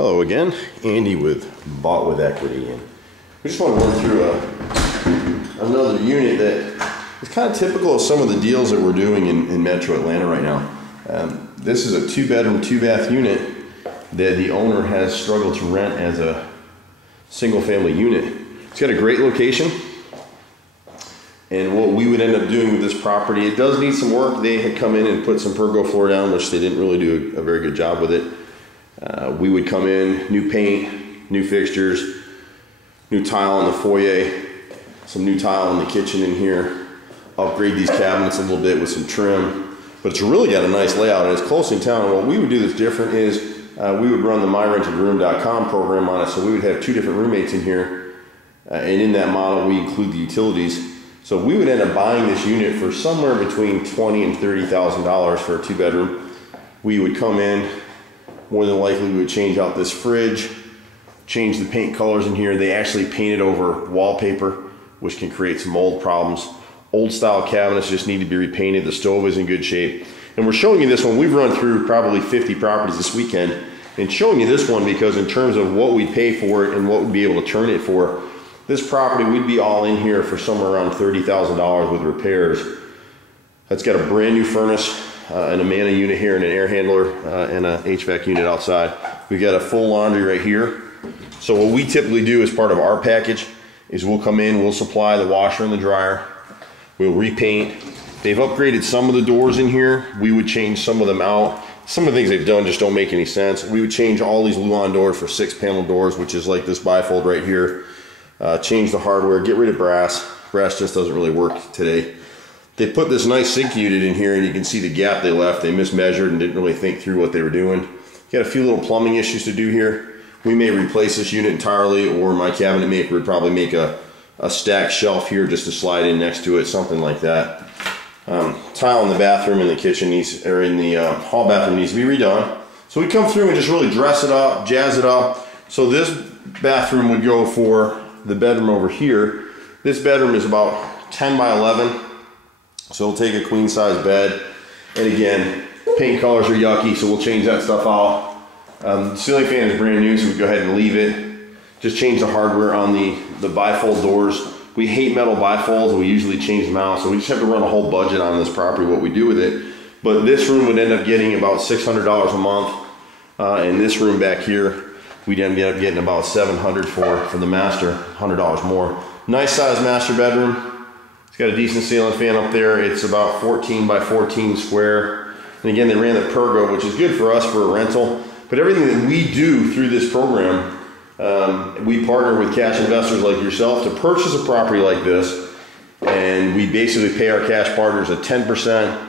Hello again, Andy with BoughtWithEquity, and we just want to run through another unit that is kind of typical of some of the deals that we're doing in Metro Atlanta right now. This is a 2-bedroom, 2-bath unit that the owner has struggled to rent as a single-family unit. It's got a great location, and what we would end up doing with this property, it does need some work. They had come in and put some pergo floor down, which they didn't really do a very good job with it. We would come in, new paint, new fixtures, new tile in the foyer, some new tile in the kitchen in here, upgrade these cabinets a little bit with some trim. But it's really got a nice layout and it's close in town. And what we would do that's different is we would run the myrentedroom.com program on it. So we would have 2 different roommates in here. And in that model, we include the utilities. So we would end up buying this unit for somewhere between $20,000 and $30,000 for a 2-bedroom. We would come in, more than likely we would change out this fridge, change the paint colors in here. They actually painted over wallpaper, which can create some mold problems. Old style cabinets just need to be repainted. The stove is in good shape. And we're showing you this one. We've run through probably 50 properties this weekend and showing you this one because in terms of what we'd pay for it and what we'd be able to turn it for, this property we'd be all in here for somewhere around $30,000 with repairs. That's got a brand new furnace, an Amana unit here and an air handler and an HVAC unit outside. We've got a full laundry right here. So what we typically do as part of our package is we'll come in, we'll supply the washer and the dryer, we'll repaint. They've upgraded some of the doors in here. We would change some of them out. Some of the things they've done just don't make any sense. We would change all these Luan doors for 6-panel doors, which is like this bifold right here. Change the hardware, get rid of brass. Brass just doesn't really work today. They put this nice sink unit in here and you can see the gap they left. They mismeasured and didn't really think through what they were doing. Got a few little plumbing issues to do here. We may replace this unit entirely, or my cabinet maker would probably make a stacked shelf here just to slide in next to it, something like that. Tile in the bathroom and the kitchen needs, or in the hall bathroom needs to be redone. So we come through and just really dress it up, jazz it up. So this bathroom would go for the bedroom over here. This bedroom is about 10 by 11. So we'll take a queen size bed, and again, paint colors are yucky, so we'll change that stuff out. Ceiling fan is brand new, so we go ahead and leave it. Just change the hardware on the bifold doors. We hate metal bifolds, we usually change them out, so we just have to run a whole budget on this property, what we do with it. But this room would end up getting about $600 a month, and this room back here, we'd end up getting about $700 for the master, $100 more. Nice size master bedroom. It's got a decent ceiling fan up there. It's about 14 by 14 square. And again, they ran the pergo, which is good for us for a rental. But everything that we do through this program, we partner with cash investors like yourself to purchase a property like this. And we basically pay our cash partners a 10%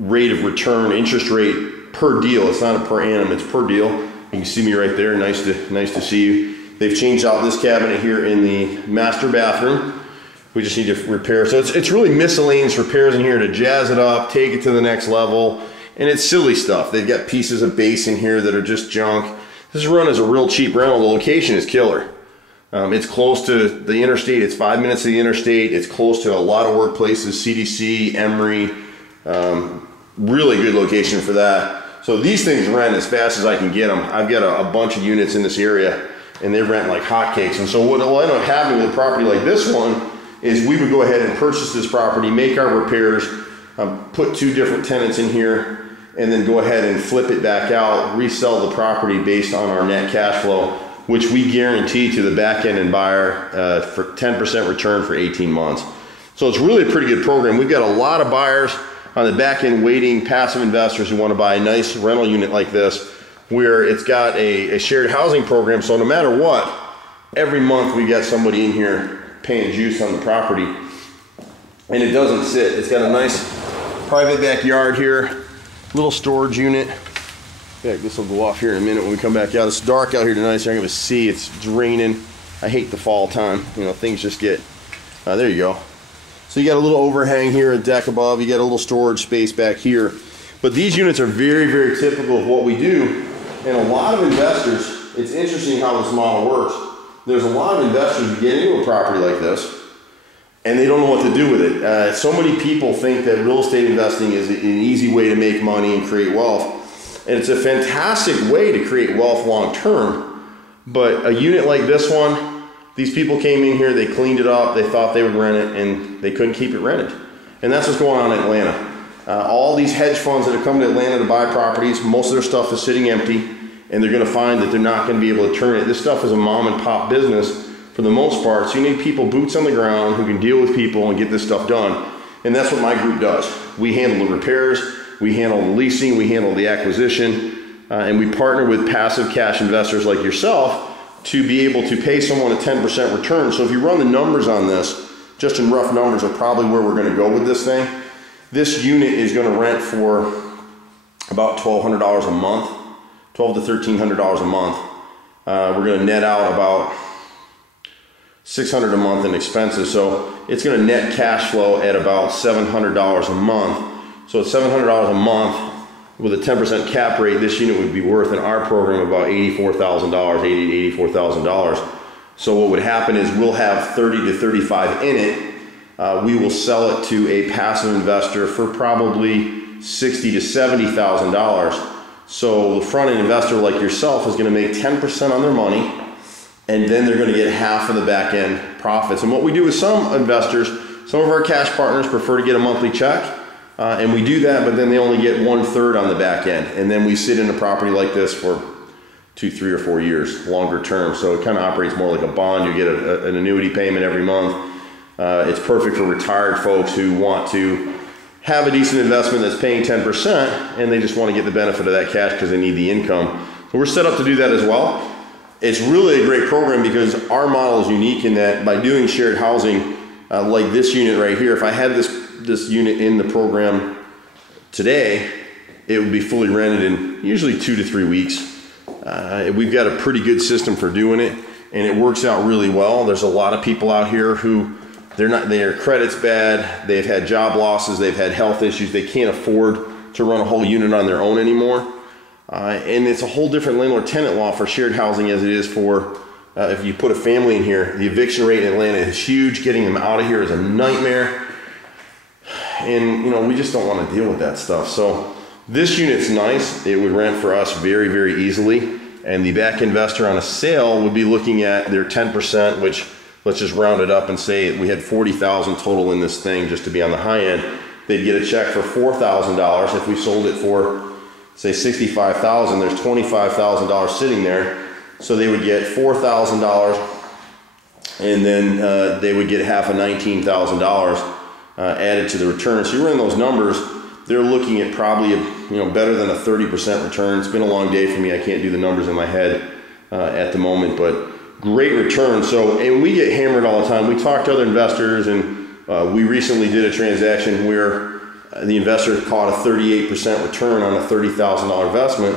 rate of return, interest rate per deal. It's not a per annum, it's per deal. You can see me right there. Nice to see you. They've changed out this cabinet here in the master bathroom. We just need to repair. So it's really miscellaneous repairs in here to jazz it up, take it to the next level. And it's silly stuff. They've got pieces of base in here that are just junk. This run is a real cheap rental. The location is killer. It's close to the interstate. It's 5 minutes to the interstate. It's close to a lot of workplaces, CDC, Emory. Really good location for that. So these things rent as fast as I can get them. I've got a bunch of units in this area and they rent like hotcakes. And so what will end up happening with a property like this one is we would go ahead and purchase this property, make our repairs, put 2 different tenants in here, and then go ahead and flip it back out, resell the property based on our net cash flow, which we guarantee to the back end and buyer for 10% return for 18 months. So it's really a pretty good program. We've got a lot of buyers on the back end waiting, passive investors who want to buy a nice rental unit like this, where it's got a shared housing program. So no matter what, every month we got somebody in here paying juice on the property, and it doesn't sit. It's got a nice private backyard here, little storage unit. Yeah, this will go off here in a minute when we come back out. It's dark out here tonight, so you're not gonna see. It's draining. I hate the fall time. You know, things just get, there you go. So you got a little overhang here, a deck above. You got a little storage space back here. But these units are very, very typical of what we do. And a lot of investors, it's interesting how this model works. There's a lot of investors who get into a property like this and they don't know what to do with it. So many people think that real estate investing is an easy way to make money and create wealth. And it's a fantastic way to create wealth long term. But a unit like this one, these people came in here, they cleaned it up, they thought they would rent it, and they couldn't keep it rented. And that's what's going on in Atlanta. All these hedge funds that have come to Atlanta to buy properties, most of their stuff is sitting empty, and they're going to find that they're not going to be able to turn it. This stuff is a mom and pop business for the most part, so you need people boots on the ground who can deal with people and get this stuff done. And that's what my group does. We handle the repairs, we handle the leasing, we handle the acquisition, and we partner with passive cash investors like yourself to be able to pay someone a 10% return. So if you run the numbers on this, just in rough numbers are probably where we're going to go with this thing. This unit is going to rent for about $1,200 a month, $1,200 to $1,300 a month. We're going to net out about $600 a month in expenses, so it's going to net cash flow at about $700 a month. So at $700 a month with a 10% cap rate, this unit would be worth in our program about $84,000, $80,000 to $84,000. So what would happen is we'll have 30 to 35 in it. We will sell it to a passive investor for probably $60,000 to $70,000. So the front end investor like yourself is going to make 10% on their money, and then they're going to get half of the back end profits. And what we do with some investors, some of our cash partners prefer to get a monthly check, and we do that, but then they only get 1/3 on the back end. And then we sit in a property like this for 2, 3, or 4 years, longer term. So it kind of operates more like a bond. You get an annuity payment every month. It's perfect for retired folks who want to have a decent investment that's paying 10%, and they just want to get the benefit of that cash because they need the income. So we're set up to do that as well. It's really a great program because our model is unique in that by doing shared housing, like this unit right here, if I had this unit in the program today, it would be fully rented in usually 2 to 3 weeks. We've got a pretty good system for doing it, and it works out really well. There's a lot of people out here who their credit's bad, they've had job losses, they've had health issues, they can't afford to run a whole unit on their own anymore. And it's a whole different landlord-tenant law for shared housing as it is for if you put a family in here. The eviction rate in Atlanta is huge. Getting them out of here is a nightmare. And we just don't want to deal with that stuff. So this unit's nice. It would rent for us very, very easily. And the back investor on a sale would be looking at their 10%, which let's just round it up and say we had $40,000 total in this thing just to be on the high end. They'd get a check for $4,000. If we sold it for, say, $65,000, there's $25,000 sitting there. So they would get $4,000, and then they would get half of $19,000 added to the return. So you run those numbers, they're looking at probably better than a 30% return. It's been a long day for me. I can't do the numbers in my head at the moment, but great return. So, and we get hammered all the time. We talk to other investors, and we recently did a transaction where the investor caught a 38% return on a $30,000 investment,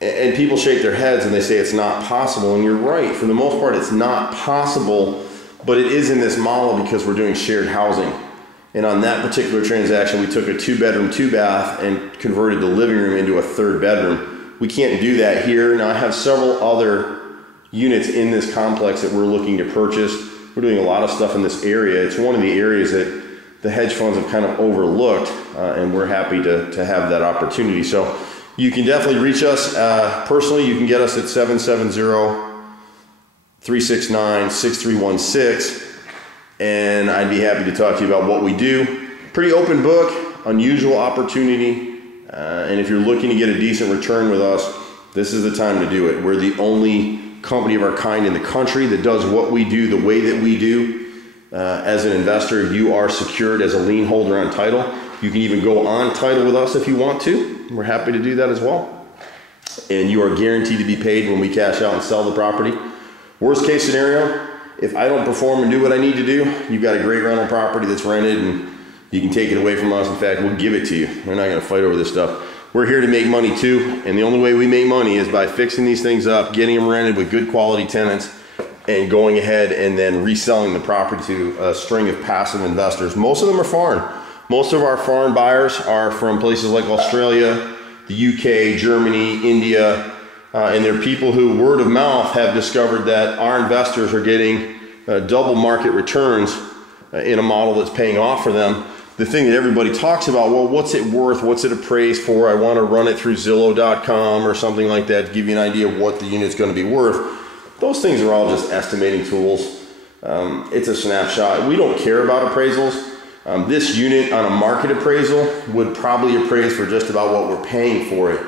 and people shake their heads and they say it's not possible. And you're right, for the most part it's not possible, but it is in this model because we're doing shared housing. And on that particular transaction, we took a 2-bedroom, 2-bath and converted the living room into a 3rd bedroom. We can't do that here. Now I have several other units in this complex that we're looking to purchase. We're doing a lot of stuff in this area. It's one of the areas that the hedge funds have kind of overlooked, and we're happy to have that opportunity. So you can definitely reach us personally. You can get us at 770-369-6316, and I'd be happy to talk to you about what we do. Pretty open book, unusual opportunity, and if you're looking to get a decent return with us, this is the time to do it. We're the only company of our kind in the country that does what we do the way that we do. As an investor, you are secured as a lien holder on title. You can even go on title with us if you want to. We're happy to do that as well. And you are guaranteed to be paid when we cash out and sell the property. Worst case scenario, if I don't perform and do what I need to do, you've got a great rental property that's rented and you can take it away from us. In fact, we'll give it to you. We're not going to fight over this stuff. We're here to make money too, and the only way we make money is by fixing these things up, getting them rented with good quality tenants, and going ahead and then reselling the property to a string of passive investors. Most of them are foreign. Most of our foreign buyers are from places like Australia, the UK, Germany, India, and they're people who, word of mouth, have discovered that our investors are getting double market returns in a model that's paying off for them. the thing that everybody talks about, well, what's it worth? What's it appraised for? I want to run it through Zillow.com or something like that to give you an idea of what the unit's going to be worth. Those things are all just estimating tools. It's a snapshot. We don't care about appraisals. This unit on a market appraisal would probably appraise for just about what we're paying for it.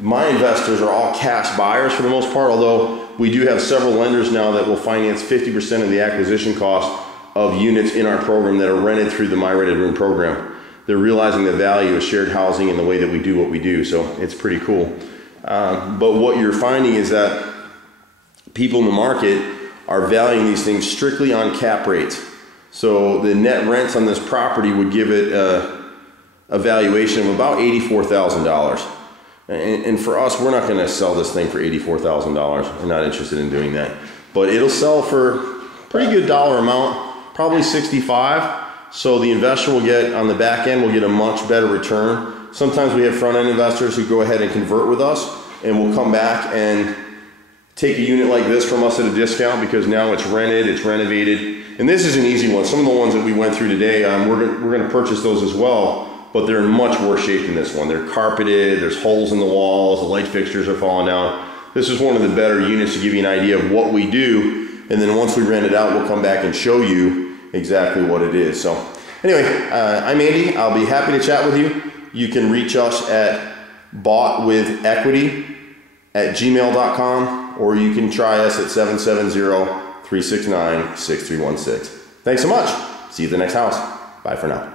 My investors are all cash buyers for the most part, although we do have several lenders now that will finance 50% of the acquisition cost of units in our program that are rented through the My Rented Room program. They're realizing the value of shared housing in the way that we do what we do, so it's pretty cool. But what you're finding is that people in the market are valuing these things strictly on cap rates. So the net rents on this property would give it a valuation of about $84,000. And for us, we're not going to sell this thing for $84,000. We're not interested in doing that. But it'll sell for a pretty good dollar amount, probably $65,000. So the investor will get, on the back end, will get a much better return. Sometimes we have front end investors who go ahead and convert with us and will come back and take a unit like this from us at a discount because now it's rented, it's renovated. And this is an easy one. Some of the ones that we went through today, we're going to purchase those as well, but they're in much worse shape than this one. They're carpeted, there's holes in the walls, the light fixtures are falling down. This is one of the better units to give you an idea of what we do, and then once we rent it out, we'll come back and show you exactly what it is. So anyway, I'm Andy. I'll be happy to chat with you. You can reach us at BoughtWithEquity@gmail.com, or you can try us at 770-369-6316. Thanks so much. See you at the next house. Bye for now.